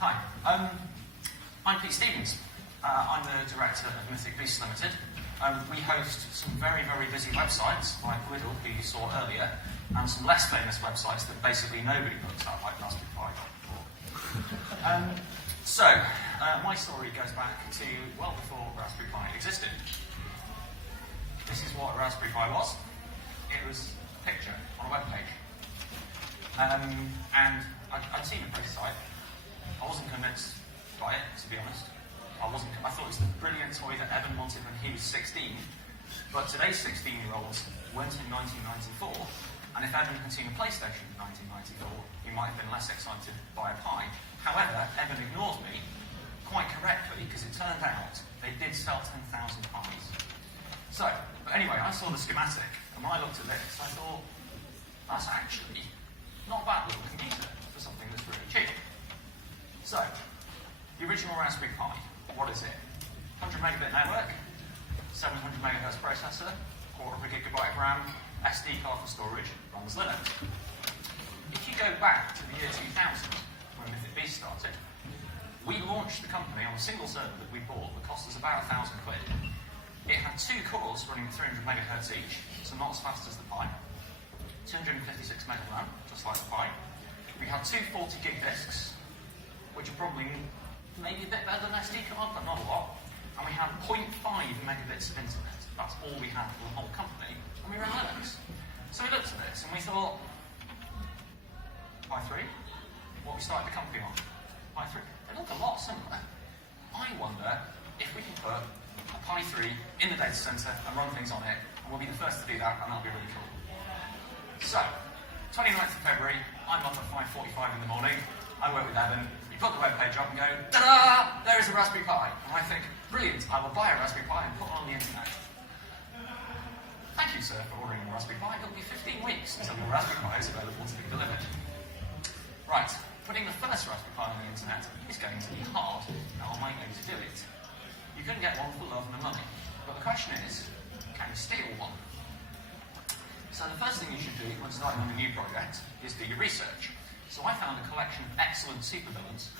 Hi, I'm Pete Stevens. I'm the director of Mythic Beasts Limited. We host some very, very busy websites like Whittle, who you saw earlier, and some less famous websites that basically nobody looks at, like Raspberry Pi. My story goes back to well before Raspberry Pi existed. This is what a Raspberry Pi was. It was a picture on a web page. And I'd seen a prototype. I wasn't convinced by it, to be honest. I thought it was the brilliant toy that Evan wanted when he was 16. But today's 16-year-olds weren't in 1994. And if Evan had seen a PlayStation in 1994, he might have been less excited by a Pi. However, Evan ignored me quite correctly, because it turned out they did sell 10,000 Pis. But anyway, I saw the schematic, and when I looked at this, I thought, that's actually not a bad little computer for something that's really cheap. So, the original Raspberry Pi, what is it? 100 megabit network, 700 megahertz processor, quarter of a gigabyte of RAM, SD card for storage, runs Linux. If you go back to the year 2000, when Mythic Beasts started, we launched the company on a single server that we bought that cost us about £1,000. It had 2 cores running 300 megahertz each, so not as fast as the Pi. 256 meg RAM, just like the Pi. We had 2 40 gig disks, which are probably maybe a bit better than SD card, but not a lot. And we had 0.5 megabits of internet. That's all we had for the whole company, and we ran Linux. So we looked at this and we thought, Pi 3? What we started the company on? Pi 3. They look a lot similar. I wonder if we can put a Pi 3 in the data center and run things on it, and we'll be the first to do that, and that'll be really cool. So, 29th of February, I'm up at 5:45 in the morning. I work with Evan. You put the web page up and go, ta-da! There is a Raspberry Pi. And I think, brilliant, I will buy a Raspberry Pi and put it on the internet. Thank you, sir, for ordering a Raspberry Pi. It'll be 15 weeks until your Raspberry Pi is available to be delivered. Right, putting the first Raspberry Pi on the internet is going to be hard. Now, I might know to do it. You can get one for love and money. But the question is, can you steal one? So the first thing you should do when starting on a new project is do your research. So I found a collection of excellent supervillains,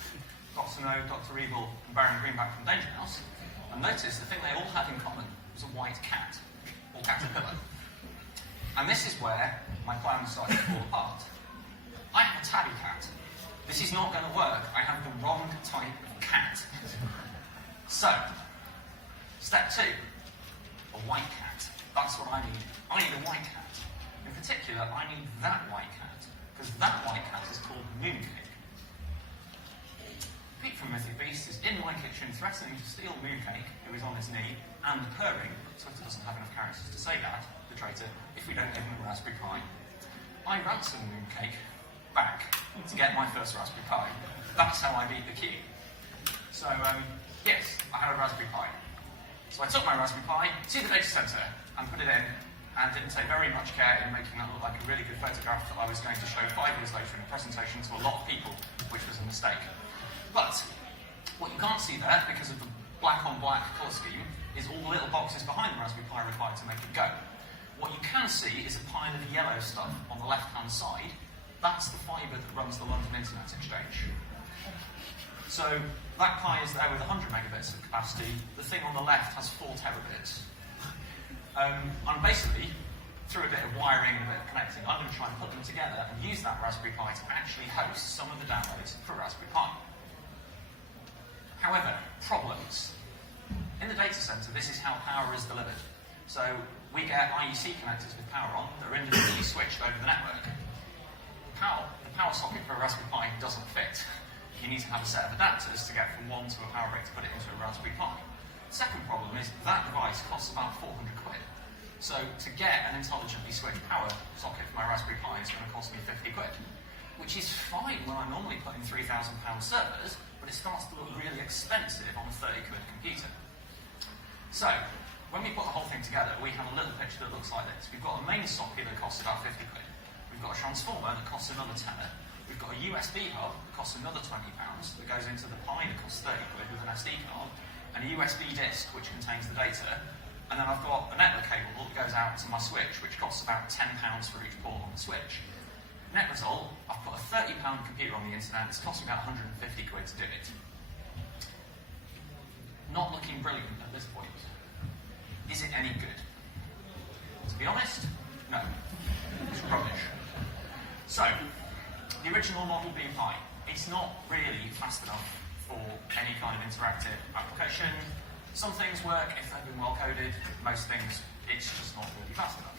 got to know Dr. Evil and Baron Greenback from Danger Mouse, and noticed the thing they all had in common was a white cat, or caterpillar. And this is where my plan started to fall apart. I have a tabby cat. This is not going to work. I have the wrong type of cat. So, step 2, a white cat. That's what I need. I need a white cat. In particular, I need that white cat, because that white cat is called Mooncake. Pete from Mythic Beasts is in my kitchen threatening to steal Mooncake, who is on his knee, and purring, so he doesn't have enough characters to say that, the traitor, if we don't give him a Raspberry Pi. I ransom Mooncake back to get my first Raspberry Pi. That's how I beat the queue. So, yes, I had a Raspberry Pi. So I took my Raspberry Pi to the data center and put it in, and didn't take very much care in making that look like a really good photograph that I was going to show 5 years later in a presentation to a lot of people, which was a mistake. But what you can't see there, because of the black-on-black colour scheme, is all the little boxes behind the Raspberry Pi required to make it go. What you can see is a pile of yellow stuff on the left-hand side. That's the fibre that runs the London Internet Exchange. So that Pi is there with 100 megabits of capacity. The thing on the left has 4 terabits. And basically, through a bit of wiring and a bit of connecting, I'm going to try and put them together and use that Raspberry Pi to actually host some of the downloads for Raspberry Pi. However, problems. In the data center, this is how power is delivered. So we get IEC connectors with power on that are individually switched over the network. The power socket for a Raspberry Pi doesn't fit. You need to have a set of adapters to get from one to a power brick to put it into a Raspberry Pi. The second problem is that device costs about 400 quid. So to get an intelligently switched power socket for my Raspberry Pi is going to cost me 50 quid, which is fine when I'm normally putting £3,000 servers, but it starts to look really expensive on a 30 quid computer. So, when we put the whole thing together, we have a little picture that looks like this. We've got a main socket that costs about 50 quid. We've got a transformer that costs another tenner. We've got a USB hub that costs another £20 that goes into the Pi that costs 30 quid with an SD card, and a USB disk which contains the data, and then I've got a network cable that goes out to my switch, which costs about £10 for each port on the switch. Net result, I've put a £30 computer on the internet, it's costing about 150 quid to do it. Not looking brilliant at this point. Is it any good? To be honest, no. It's rubbish. So, the original Model B Pi, it's not really fast enough for any kind of interactive application. Some things work if they've been well coded, most things it's just not really fast enough.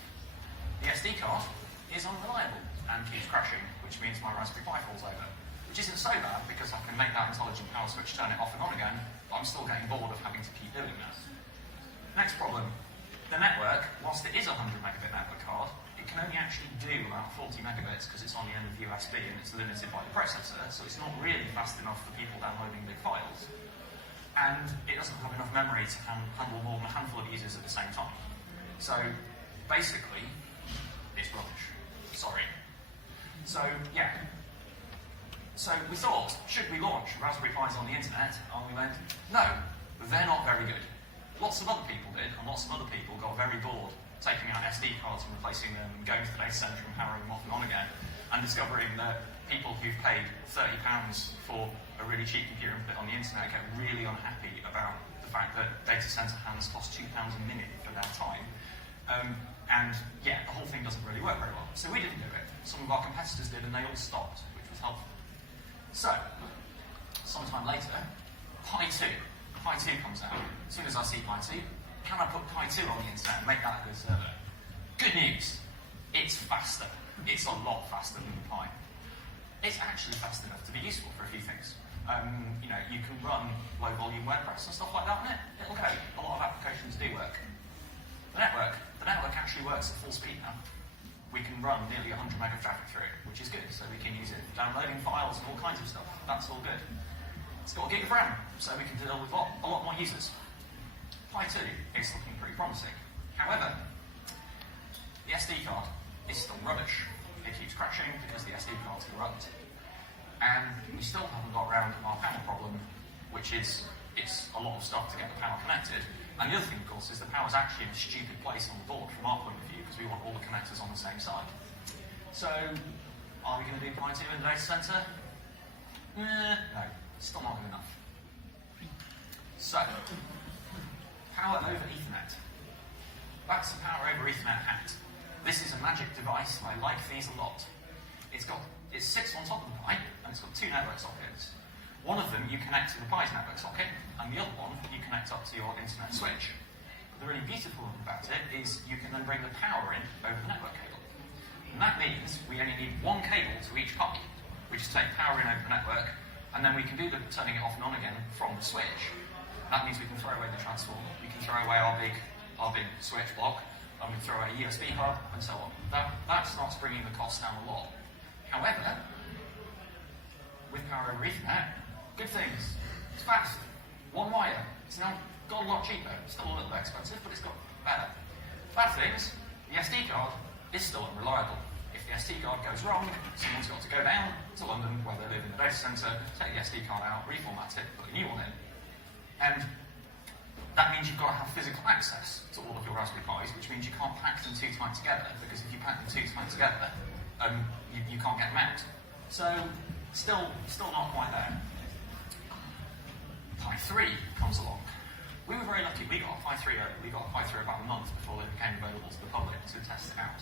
The SD card is unreliable and keeps crashing, which means my Raspberry Pi falls over. Which isn't so bad because I can make that intelligent power switch turn it off and on again, but I'm still getting bored of having to keep doing that. Next problem. The network, whilst it is a 100 megabit network card, it can only actually do about 40 megabits because it's on the end of USB and it's limited by the processor, so it's not really fast enough for people downloading big files. And it doesn't have enough memory to handle more than a handful of users at the same time. So, basically, it's rubbish. Sorry. So, yeah. So we thought, should we launch Raspberry Pis on the internet? And we went, no, they're not very good. Lots of other people did, and lots of other people got very bored taking out SD cards and replacing them, going to the data centre and powering them off and on again, and discovering that people who've paid £30 for a really cheap computer and put it on the internet get really unhappy about the fact that data centre hands cost £2 a minute for their time. And yeah, the whole thing doesn't really work very well. So we didn't do it. Some of our competitors did, and they all stopped, which was helpful. So, sometime later, Pi 2. Pi 2 comes out. As soon as I see Pi 2, can I put Pi 2 on the internet and make that a good server? Good news. It's faster. It's a lot faster than the Pi. It's actually fast enough to be useful for a few things. You can run low-volume WordPress and stuff like that on it. It'll go. A lot of applications do work. The network actually works at full speed now. We can run nearly 100 meg of traffic through it, which is good. So we can use it for downloading files and all kinds of stuff. That's all good. It's got a gig of RAM, so we can deal with a lot more users. Pi 2 is looking pretty promising. However, the SD card is still rubbish. It keeps crashing because the SD card's corrupt. And we still haven't got around to our power problem, which is it's a lot of stuff to get the power connected. And the other thing, of course, is the power's actually in a stupid place on the board from our point of view, because we want all the connectors on the same side. So, are we going to do Pi 2 in the data centre? No, still not good enough. So, power over Ethernet. That's a power over Ethernet hat. This is a magic device. I like these a lot. It sits on top of the Pi, and it's got two network sockets. One of them you connect to the Pi's network socket, and the other one you connect up to your internet switch. But the really beautiful thing about it is you can then bring the power in over the network cable. And that means we only need one cable to each Pi. We just take power in over the network, and then we can do the turning it off and on again from the switch. That means we can throw away the transformer, we can throw away our big switch block, and we can throw away a USB hub, and so on. That starts bringing the cost down a lot. However, with power over Ethernet, good things. It's fast. One wire. It's now got a lot cheaper. It's still a little bit expensive, but it's got better. Bad things, the SD card is still unreliable. If the SD card goes wrong, someone's got to go down to London, where they live in the data centre, take the SD card out, reformat it, put a new one in. And that means you've got to have physical access to all of your Raspberry Pis, which means you can't pack them too tight together, because if you pack them too tight together, you can't get them out. So, still not quite there. Pi 3 comes along. We were very lucky. We got Pi 3 early. We got Pi 3 about a month before they became available to the public to test it out.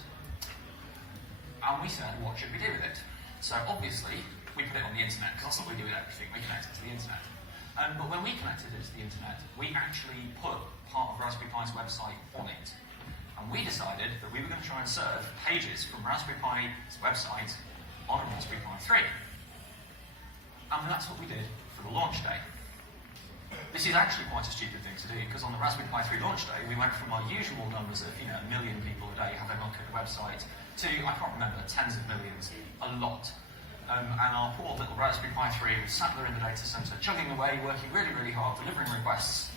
And we said, what should we do with it? So obviously, we put it on the internet, because that's what we do with everything. We connect it to the internet. But when we connected it to the internet, we actually put part of Raspberry Pi's website on it. And we decided that we were going to try and serve pages from Raspberry Pi's website on a Raspberry Pi 3. And that's what we did for the launch day. This is actually quite a stupid thing to do, because on the Raspberry Pi 3 launch day, we went from our usual numbers of 1 million people a day having a look at the website to, I can't remember, tens of millions, a lot. And our poor little Raspberry Pi 3 was sat there in the data centre, chugging away, working really, really hard, delivering requests.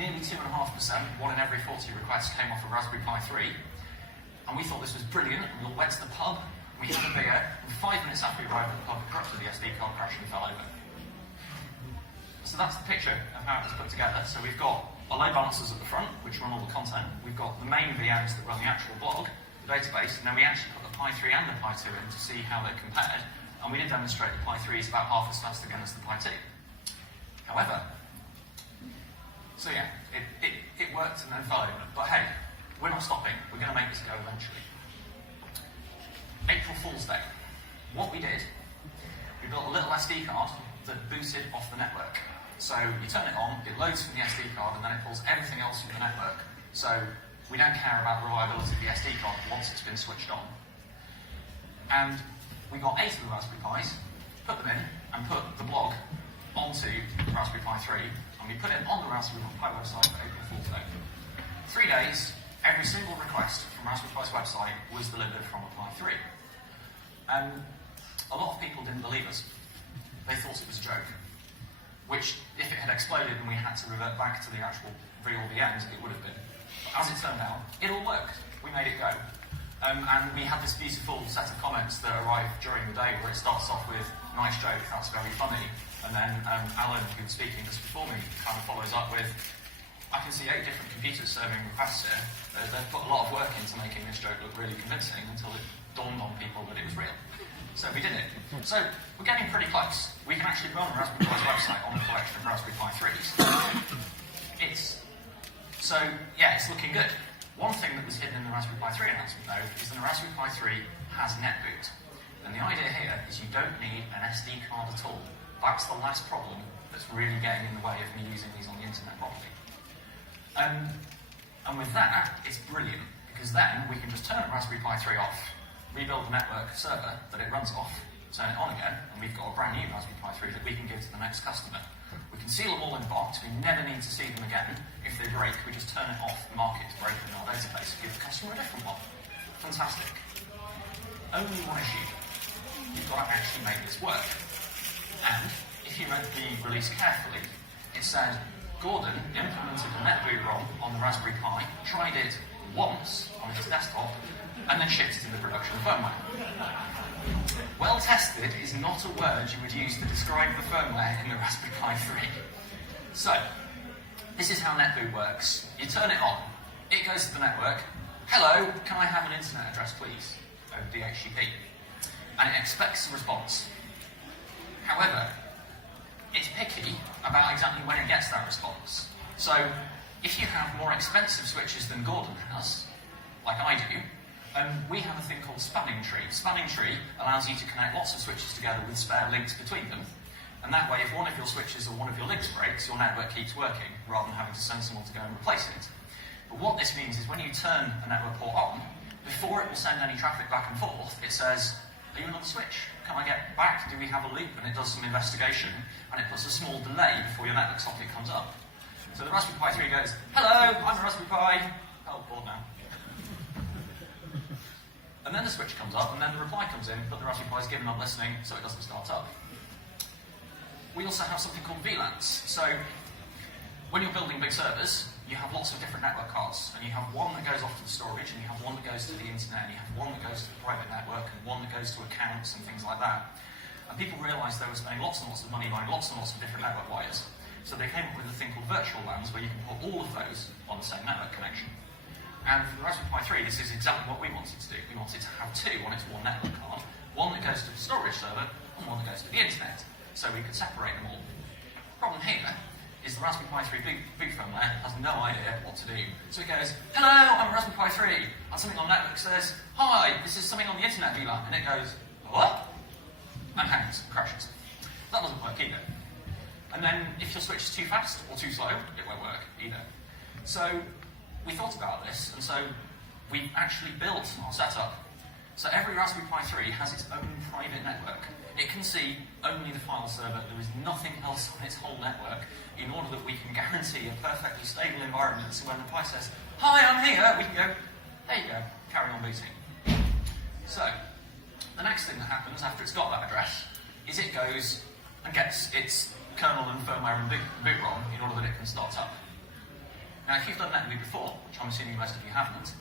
Nearly 2.5%, 1 in every 40 requests came off a Raspberry Pi 3. And we thought this was brilliant, and we all went to the pub, we had a beer, and 5 minutes after we arrived at the pub, corrupted the SD card crashed and fell over. So that's the picture of how it was put together. So we've got our load balancers at the front, which run all the content. We've got the main VMs that run the actual blog, the database, and then we actually put the Pi 3 and the Pi 2 in to see how they compared, and we did demonstrate the Pi 3 is about half as fast again as the Pi 2. However, so yeah, it worked and then fell over. But hey, we're not stopping. We're going to make this go eventually. April Fool's Day. What we did, we built a little SD card that booted off the network. So you turn it on, it loads from the SD card, and then it pulls everything else from the network. So we don't care about the reliability of the SD card once it's been switched on. And we got 8 of the Raspberry Pis, put them in, and put the blog onto the Raspberry Pi 3, and we put it on the Raspberry Pi website for April Fool's Day. 3 days, every single request from Raspberry Pi's website was delivered from a Pi 3. And a lot of people didn't believe us. They thought it was a joke. Which, if it had exploded and we had to revert back to the actual real VMs, it would have been. But as it turned out, it all worked. We made it go. And we had this beautiful set of comments that arrived during the day where it starts off with, nice joke, that's very funny. And then Alan, who was speaking just before me, kind of follows up with, I can see 8 different computers serving requests here. They've put a lot of work into making this joke look really convincing until it dawned on people that it was real. So we did it. So we're getting pretty close. We can actually run Raspberry Pi's website on a collection of Raspberry Pi 3s. It's looking good. One thing that was hidden in the Raspberry Pi 3 announcement, though, is that the Raspberry Pi 3 has NetBoot. And the idea here is you don't need an SD card at all. That's the last problem that's really getting in the way of me using these on the internet properly. And with that, it's brilliant, because then we can just turn the Raspberry Pi 3 off, rebuild the network server that it runs off, turn it on again, and we've got a brand new Raspberry Pi 3 that we can give to the next customer. We can seal them all in a box, we never need to see them again. If they break, we just turn it off, mark it to break in our database, give the customer a different one. Fantastic. Only one issue. You've got to actually make this work. And if you read the release carefully, it said, Gordon implemented the NetBoot ROM on the Raspberry Pi, tried it once on his desktop, and then shipped it into production firmware. Well tested is not a word you would use to describe the firmware in the Raspberry Pi 3. So, this is how NetBoot works. You turn it on, it goes to the network, hello, can I have an internet address please, over DHCP, and it expects a response. However, it's picky about exactly when it gets that response. So, if you have more expensive switches than Gordon has, like I do, we have a thing called spanning tree. Spanning tree allows you to connect lots of switches together with spare links between them. And that way, if one of your switches or one of your links breaks, your network keeps working, rather than having to send someone to go and replace it. But what this means is when you turn a network port on, before it will send any traffic back and forth, it says, are you on the switch? Can I get back? Do we have a loop? And it does some investigation, and it puts a small delay before your network socket comes up. So the Raspberry Pi 3 goes, hello, I'm a Raspberry Pi. Oh, bored now. And then the switch comes up, and then the reply comes in, but the Raspberry Pi is given up listening, so it doesn't start up. We also have something called VLANs. So when you're building big servers, you have lots of different network cards, and you have one that goes off to the storage, and you have one that goes to the internet, and you have one that goes to the private network, and one that goes to accounts and things like that. And people realised they were spending lots and lots of money buying lots and lots of different network wires. So they came up with a thing called virtual LANs, where you can put all of those on the same network connection. And for the Raspberry Pi 3, this is exactly what we wanted to do. We wanted to have 2 on its one network card, one that goes to the storage server, and one that goes to the internet, so we could separate them all. The problem here is the Raspberry Pi 3 boot firmware has no idea what to do. So it goes, hello, I'm a Raspberry Pi 3, and something on network says, hi, this is something on the internet VLAN, and it goes, what? And hangs, crashes. That doesn't work either. And then if your switch is too fast or too slow, it won't work either. So we thought about this, and so we actually built our setup. So every Raspberry Pi 3 has its own private network. It can see only the file server. There is nothing else on its whole network, in order that we can guarantee a perfectly stable environment, so when the Pi says, hi, I'm here, we can go, there you go, carry on booting. So, the next thing that happens after it's got that address is it goes and gets its kernel and firmware and boot ROM in order that it can start up. Now, if you've done NetBoot before, which I'm assuming most of you haven't,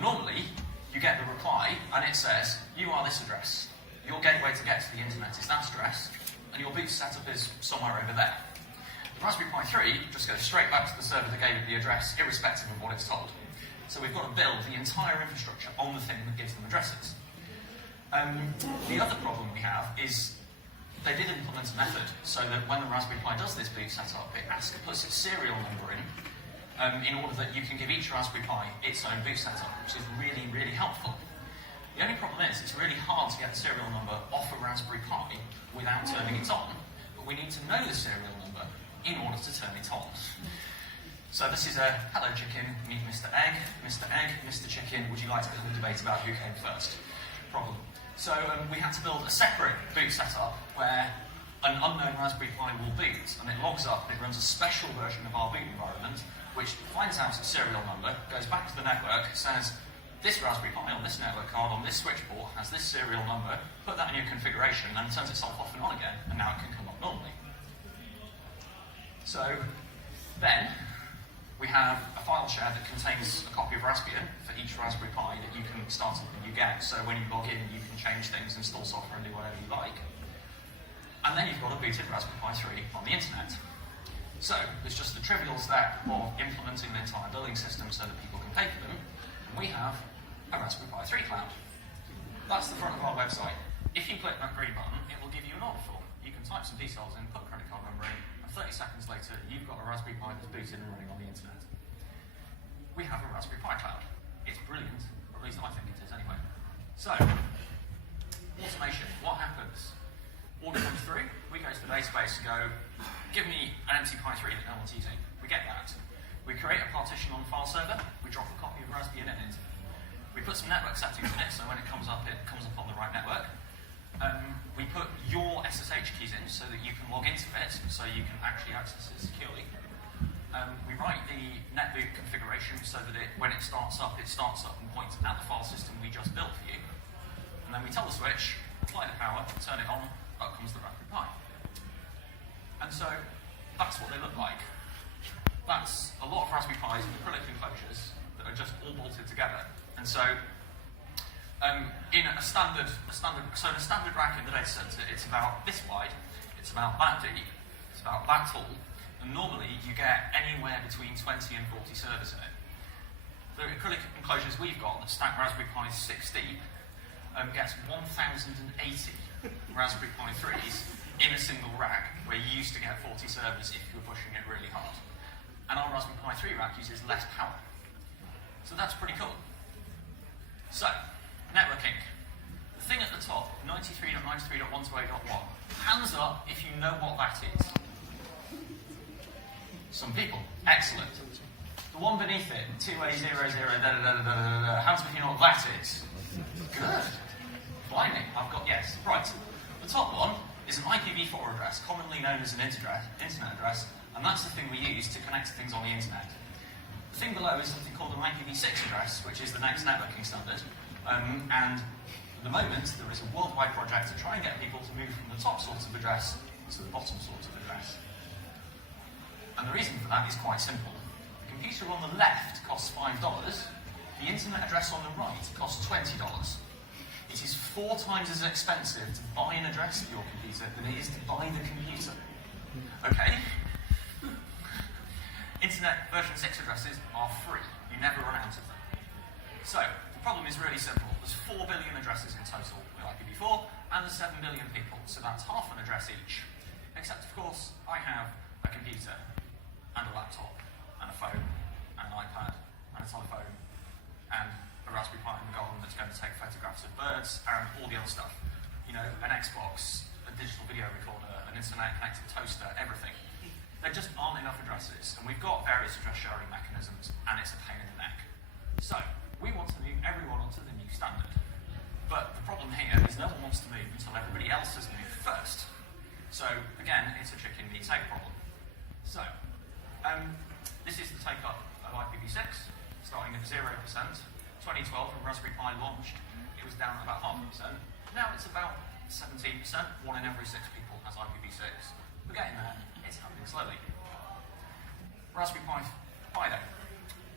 normally you get the reply and it says, you are this address. Your gateway to get to the internet is that address, and your boot setup is somewhere over there. The Raspberry Pi 3 just goes straight back to the server that gave it the address, irrespective of what it's told. So we've got to build the entire infrastructure on the thing that gives them addresses. The other problem we have is they did implement a method so that when the Raspberry Pi does this boot setup, it puts its serial number in order that you can give each Raspberry Pi its own boot setup, which is really, really helpful. The only problem is it's really hard to get the serial number off a Raspberry Pi without turning it on, but we need to know the serial number in order to turn it on. So this is a hello chicken, meet Mr. Egg, Mr. Chicken, would you like to have a debate about who came first? Problem. So we had to build a separate boot setup where an unknown Raspberry Pi will boot, and it logs up, it runs a special version of our boot environment, which finds out its serial number, goes back to the network, says, this Raspberry Pi on this network card on this switch port has this serial number, put that in your configuration, and it turns itself off and on again, and now it can come up normally. So then, we have a file share that contains a copy of Raspbian for each Raspberry Pi that you can start up and you get. So when you log in, you can change things, install software, and do whatever you like. And then you've got a booted Raspberry Pi 3 on the internet. So there's just the trivial step of implementing the entire building system so that people can pay for them. And we have a Raspberry Pi 3 cloud. That's the front of our website. If you click that green button, it will give you an order form. You can type some details in, put a credit card number in, 30 seconds later, you've got a Raspberry Pi that's booted and running on the internet. We have a Raspberry Pi cloud. It's brilliant, or at least I think it is anyway. So, automation, what happens? Order comes through, we go to the database and go, give me an empty Pi 3 that no one's using. We get that. We create a partition on the file server, we drop a copy of Raspbian in it. We put some network settings in it, so when it comes up on the right network. We put your SSH keys in so that you can log into it, so you can actually access it securely. We write the netboot configuration so that when it starts up and points at the file system we just built for you. And then we tell the switch, apply the power, turn it on, up comes the Raspberry Pi. And so that's what they look like. That's a lot of Raspberry Pis with acrylic enclosures that are just all bolted together. And so in a standard rack in the data center, it's about this wide, it's about that deep, it's about that tall, and normally you get anywhere between 20 and 40 servers in it. The acrylic enclosures we've got that stack Raspberry Pi 6 deep gets 1,080 Raspberry Pi 3s in a single rack, where you used to get 40 servers if you were pushing it really hard. And our Raspberry Pi 3 rack uses less power. So that's pretty cool. So, networking. The thing at the top, 93.93.128.1. Hands up if you know what that is. Some people. Excellent. The one beneath it, 2A00, hands up if you know what that is. Good. Blimey, I've got, yes. Right. The top one is an IPv4 address, commonly known as an internet address, and that's the thing we use to connect to things on the internet. The thing below is something called an IPv6 address, which is the next networking standard. And at the moment, there is a worldwide project to try and get people to move from the top sort of address to the bottom sort of address. And the reason for that is quite simple. The computer on the left costs $5. The internet address on the right costs $20. It is 4 times as expensive to buy an address for your computer than it is to buy the computer. Okay? Internet version 6 addresses are free. You never run out of them. So, the problem is really simple. There's 4 billion addresses in total with IPv4, and there's 7 billion people, so that's half an address each. Except, of course, I have a computer, and a laptop, and a phone, and an iPad, and a telephone, and a Raspberry Pi in the garden that's going to take photographs of birds, and all the other stuff. You know, an Xbox, a digital video recorder, an internet-connected toaster, everything. There just aren't enough addresses, and we've got various address sharing mechanisms, and it's a pain in the neck. So, we want to move everyone onto the new standard. But the problem here is no one wants to move until everybody else has moved first. So, again, it's a chicken meets egg problem. So, this is the take-up of IPv6, starting at 0%. 2012, when Raspberry Pi launched, it was down at about 0.5%. Now it's about 17%. 1 in every 6 people has IPv6. We're getting there. It's happening slowly. Raspberry Pi then.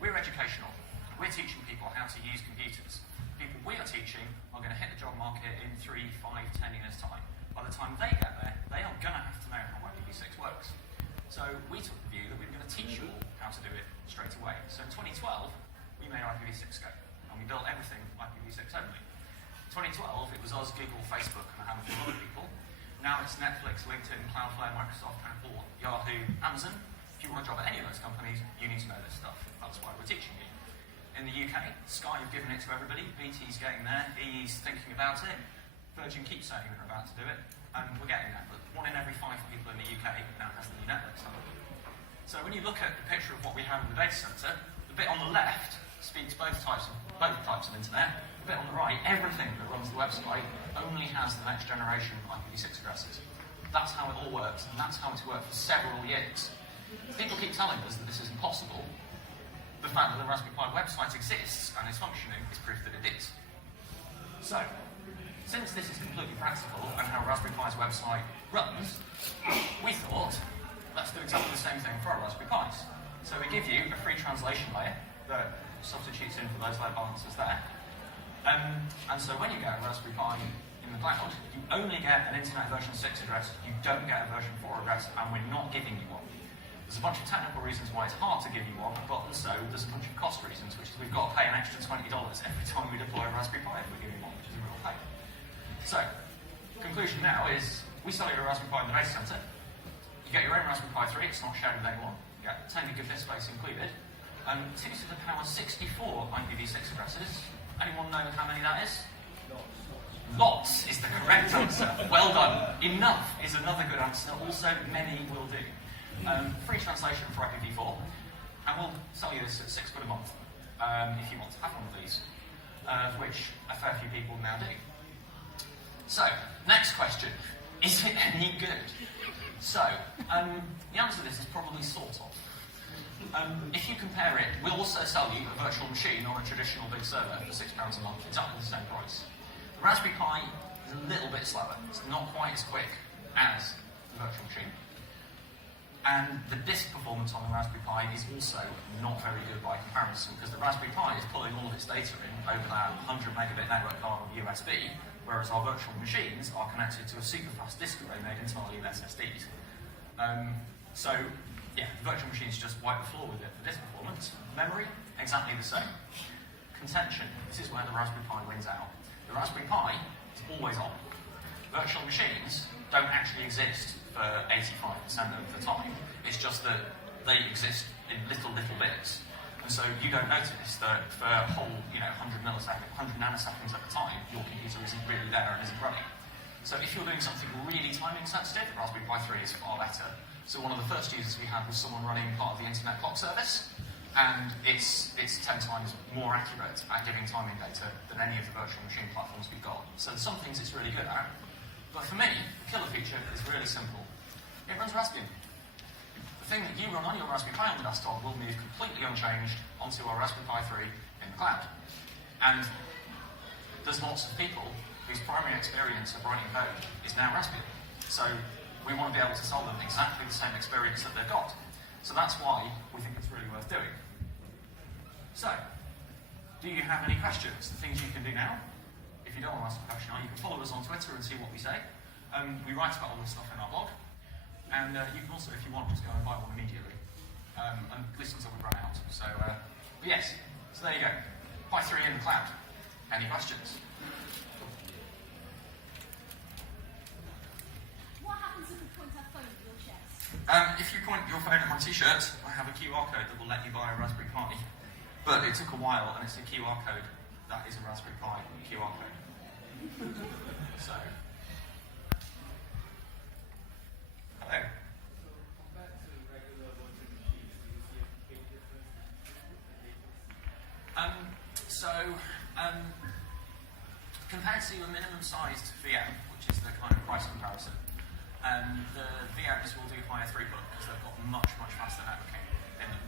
We're educational. We're teaching people how to use computers. People we are teaching are going to hit the job market in 3, 5, 10 years' time. By the time they get there, they are going to have to know how IPv6 works. So we took the view that we were going to teach you all how to do it straight away. So in 2012, we made IPv6 go, and we built everything IPv6 only. 2012, it was us, Google, Facebook, and a handful of other people. Now it's Netflix, LinkedIn, Cloudflare, Microsoft, Apple, Yahoo, Amazon. If you want a job at any of those companies, you need to know this stuff. That's why we're teaching you. In the UK, Sky have given it to everybody. BT's getting there. EE's thinking about it. Virgin keeps saying they're about to do it. And we're getting there. But 1 in every 5 people in the UK now has the new Netflix hub. So when you look at the picture of what we have in the data centre, the bit on the left speaks both types of internet. The bit on the right, everything that runs the website only has the next generation IPv6 addresses. That's how it all works, and that's how it's worked for several years. People keep telling us that this isn't possible. The fact that the Raspberry Pi website exists and is functioning is proof that it is. So, since this is completely practical and how Raspberry Pi's website runs, we thought, let's do exactly the same thing for our Raspberry Pis. So we give you a free translation layer that substitutes in for those load balancers there. And so when you get a Raspberry Pi in the cloud, you only get an Internet version 6 address, you don't get a version 4 address, and we're not giving you one. There's a bunch of technical reasons why it's hard to give you one, but also there's a bunch of cost reasons, which is we've got to pay an extra $20 every time we deploy a Raspberry Pi if we give you one, which is a real pain. So, conclusion now is, we sell you a Raspberry Pi in the data centre, you get your own Raspberry Pi 3, it's not shared with anyone, you get 10 gig of disk space included, and 2 to the power 64 IPv6 addresses. Anyone know how many that is? Lots is the correct answer. Well done. Enough is another good answer. Also, many will do. Free translation for IPv4, and we'll sell you this at £6 a month if you want to have one of these, which a fair few people now do. So, next question. Is it any good? So, the answer to this is probably sort of. If you compare it, we'll also sell you a virtual machine or a traditional big server for £6 a month, exactly the same price. The Raspberry Pi is a little bit slower. It's not quite as quick as the virtual machine. And the disk performance on the Raspberry Pi is also not very good by comparison, because the Raspberry Pi is pulling all of its data in over that 100 megabit network card on USB, whereas our virtual machines are connected to a super fast disk array made entirely of SSDs. So, yeah, the virtual machines just wipe the floor with it for disk performance. Memory, exactly the same. Contention, this is where the Raspberry Pi wins out. The Raspberry Pi is always on. Virtual machines don't actually exist for 85% of the time. It's just that they exist in little bits. And so you don't notice that for a whole 100 nanoseconds at a time, your computer isn't really there and isn't running. So if you're doing something really timing sensitive, Raspberry Pi 3 is far better. So one of the first users we had was someone running part of the internet clock service, and it's 10 times more accurate at giving timing data than any of the virtual machine platforms we've got. So some things it's really good at, but for me, the killer feature is really simple. It runs Raspbian. The thing that you run on your Raspberry Pi on the desktop will move completely unchanged onto our Raspberry Pi 3 in the cloud. And there's lots of people whose primary experience of writing code is now Raspbian. So we want to be able to sell them exactly the same experience that they've got. So that's why we think it's really worth doing. So, do you have any questions? The things you can do now? If you don't want to ask a question, you can follow us on Twitter and see what we say. We write about all this stuff in our blog. And you can also, if you want, just go and buy one immediately. And listen until we run out. So, yes. So there you go. Pi 3 in the cloud. Any questions? What happens if we point our phone at your chest? If you point your phone at my t-shirt, I have a QR code that will let you buy a Raspberry Pi. But it took a while, and it's a QR code that is a Raspberry Pi QR code. So, hello. Compared to a minimum-sized VM, which is the kind of price comparison, the VMs will do higher throughput because they've got much faster networking in them.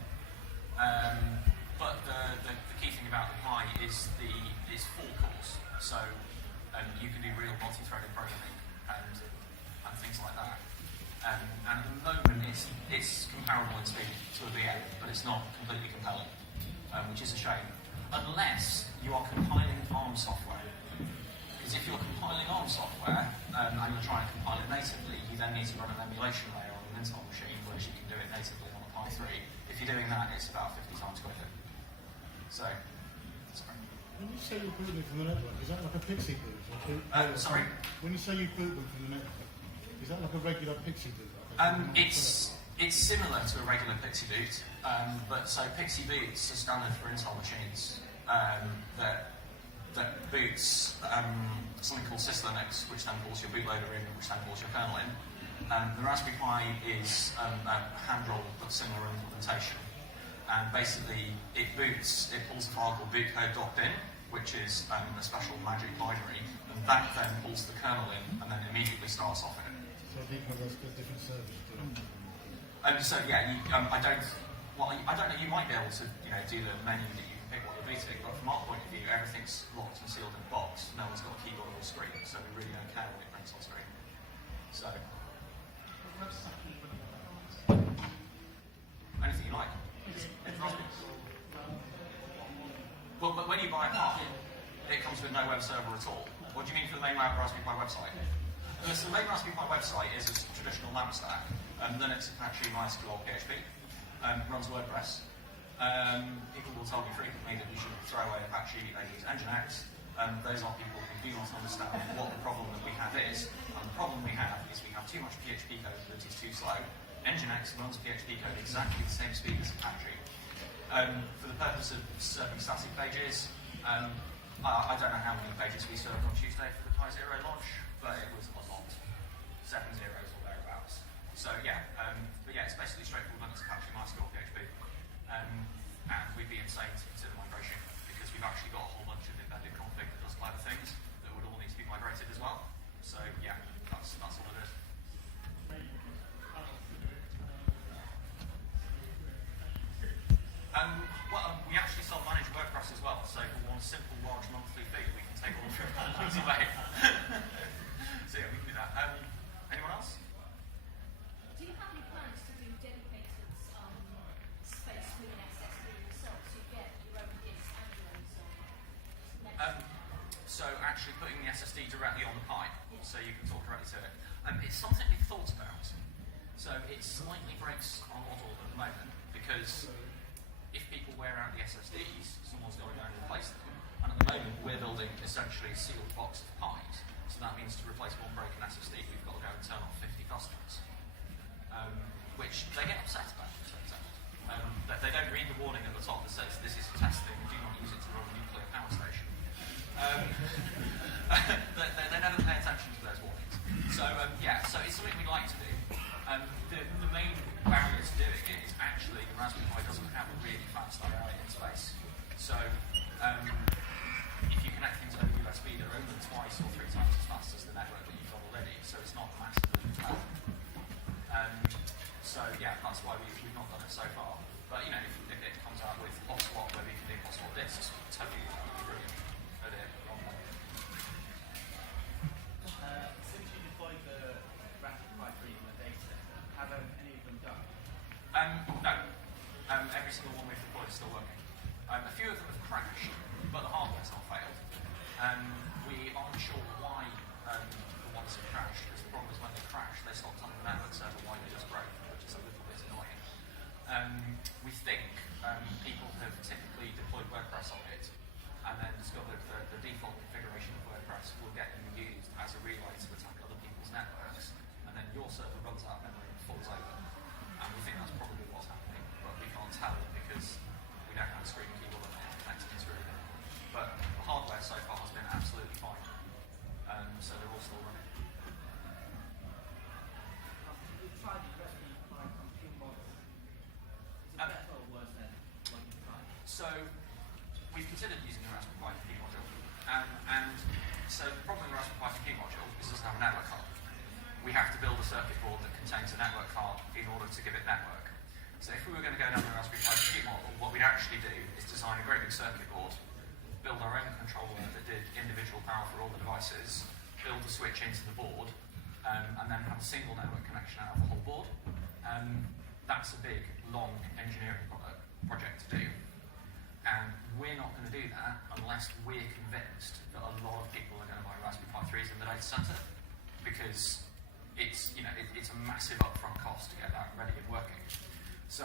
But the key thing about the Pi is full cores, so you can do real multi-threaded programming and things like that. And at the moment, it's comparable in speed to a VM, but it's not completely compelling, which is a shame, unless you are compiling ARM software. Because if you're compiling ARM software and you're trying to compile it natively, you then need to run an emulation layer on an Intel machine, whereas you can do it natively on a Pi 3. If you're doing that, it's about 50 times quicker. So, that's great. When you say you boot them from the network, is that like a Pixie boot? Sorry? When you say you boot them from the network, is that like a regular Pixie boot? It's similar to a regular Pixie boot, but so Pixie boots are standard for Intel machines that boots something called SysLinux, which then pulls your bootloader in, which then pulls your kernel in. The Raspberry Pi is a hand-rolled but similar implementation, and basically it pulls a file called bootcode.bin, which is a special magic library, and that then pulls the kernel in and then immediately starts off in it. So people have got different servers to it. So yeah, I don't know. You might be able to, do the menu that you can pick what you're booting, but from our point of view, everything's locked and sealed in a box. No one's got a keyboard or a screen, so we really don't care what it prints on screen. So anything you like. It's Raspberry. Well, but when you buy a Pi, it comes with no web server at all. What do you mean for the main Raspberry Pi website? So the main Raspberry Pi website is a traditional LAMP stack. Linux, Apache, MySQL, PHP. Runs WordPress. People will tell me frequently that we should throw away Apache and use Nginx. Those are people who do not understand what the problem that we have is. And the problem we have is we have too much PHP code that is too slow. Nginx runs PHP code exactly the same speed as Apache. For the purpose of serving static pages, I don't know how many pages we served on Tuesday for the Pi Zero launch, but it was a lot. 7 zeros or thereabouts. So yeah, but yeah, it's basically straightforward Linux, Apache, MySQL, PHP. And we'd be insane to consider migration because we've actually got a whole bunch of embedded config that does clever things that would all need to be migrated as well. So yeah, that's all it is. We actually self-manage WordPress as well, so for one simple large monthly fee, we can take all of your problems away. So yeah, we can do that. Anyone else? Do you have any plans to do dedicated space with an SSD yourself, so you get your own disk and your own server? So actually putting the SSD directly on the Pi, so you can talk directly to it. It's something we've thought about. So it slightly breaks our model at the moment, because if people wear out the SSDs, someone's got to go and replace them. And at the moment, we're building essentially a sealed box of Pis. So that means to replace one broken SSD, we've got to go and turn off 50 customers. Which they get upset about, it turns out. They don't read the warning at the top that says, this is testing, do not use it to run a nuclear power station. They never pay attention to those warnings. So so it's something we'd like to do. The main barrier to doing it is actually the Raspberry Pi doesn't have a really fast I/O interface. So if you connect things over USB, they're only twice or 3 times as fast as the network that you've got already. So it's not massively fast. So yeah, that's why we've not done it so far. But if it comes out with hotspot where we can do hotspot disks, totally that would be brilliant. Since you deployed the Raspberry Pi 3 in the data center, have any of them done? No. Every single one we've deployed is still working. A few of them have crashed, but the hardware's not failed. We aren't sure why the ones have crashed, because the problem is when they crash, they stop telling the network server why they just broke, which is a little bit annoying. We think people have typically deployed WordPress on it, and then discovered that the default configuration of WordPress will get used as a relay to attack other people's networks, and then your server runs out of memory and falls over. And we think that's probably what's happening, but we can't tell because we don't have a screen keyboard on it connected into it. But the hardware so far has been absolutely fine. So they're all still running. You've tried the Raspberry Pi compute model. Is it better or worse than what you tried? So we've considered using the Raspberry Pi compute module. And so the problem with the Raspberry Pi compute module is it doesn't have a network card. We have to build a circuit board that contains a network card in order to give it network. So if we were going to go down the Raspberry Pi compute model, what we'd actually do is design a great big circuit board, build our own controller that did individual power for all the devices, build a switch into the board, and then have a single network connection out of the whole board. That's a big, long engineering project to do. And we're not going to do that unless we're convinced that a lot of people are going to buy Raspberry Pi 3s in the data center, because it's a massive upfront cost to get that ready and working. So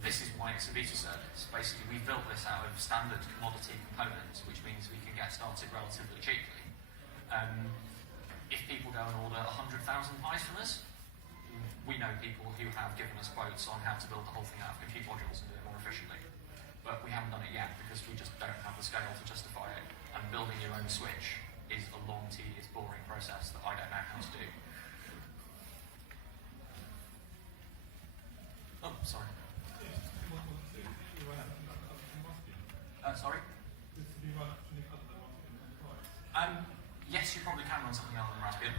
this is why it's a beta service. Basically, we've built this out of standard commodity components, which means we can get started relatively cheaply. If people go and order 100,000 pies from us, we know people who have given us quotes on how to build the whole thing out of compute modules and do it more efficiently. But we haven't done it yet because we just don't have the scale to justify it. And building your own switch is a long, tedious, boring process that I don't know how to do. Oh, sorry. Sorry? Yes, you probably can run something other than Raspbian.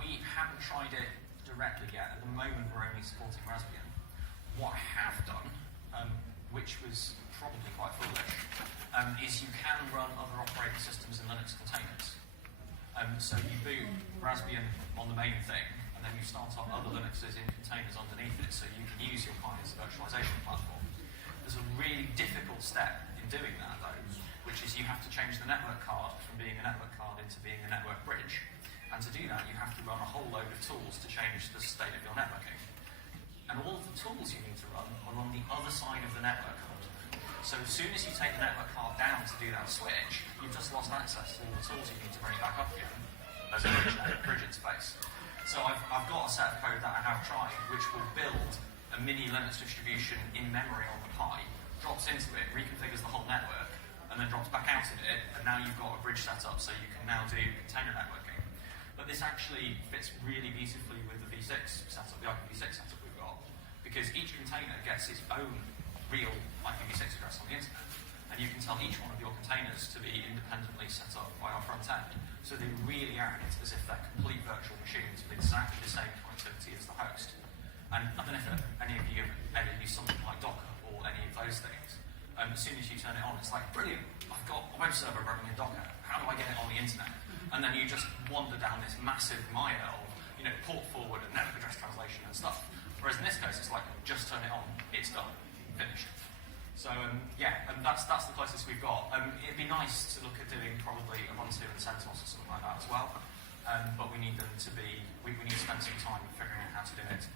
We haven't tried it directly yet. At the moment, we're only supporting Raspbian. What I have done, which was probably quite foolish, is you can run other operating systems in Linux containers. So you boot Raspbian on the main thing, and then you start up other Linuxes in containers underneath it, so you can use your Pi as a virtualization platform. There's a really difficult step in doing that, though, which is you have to change the network card from being a network card into being a network bridge. And to do that, you have to run a whole load of tools to change the state of your networking. And all of the tools you need to run are on the other side of the network card. So as soon as you take the network card down to do that switch, you've just lost access to all the tools you need to bring it back up again as a bridge interface. So I've got a set of code that I have tried, which will build a mini Linux distribution in memory on the Pi, drops into it, reconfigures the whole network, and then drops back out of it, and now you've got a bridge set up so you can now do container networking. But this actually fits really beautifully with the V6 setup, the IPv6 setup we've got, because each container gets its own real IPv6 address on the internet, and you can tell each one of your containers to be independently set up by our front end, so they really act as if they're complete virtual machines with exactly the same connectivity as the host. And I don't know if any of you have ever used something like Docker or any of those things. As soon as you turn it on, it's like, brilliant, I've got a web server running in Docker. How do I get it on the internet? And then you just wander down this massive mire of, port forward and network address translation and stuff. Whereas in this case, it's like, just turn it on, it's done, finished. So yeah, and that's the closest we've got. It'd be nice to look at doing probably Ubuntu and CentOS or something like that as well. But we need them to be, we need to spend some time figuring out how to do it.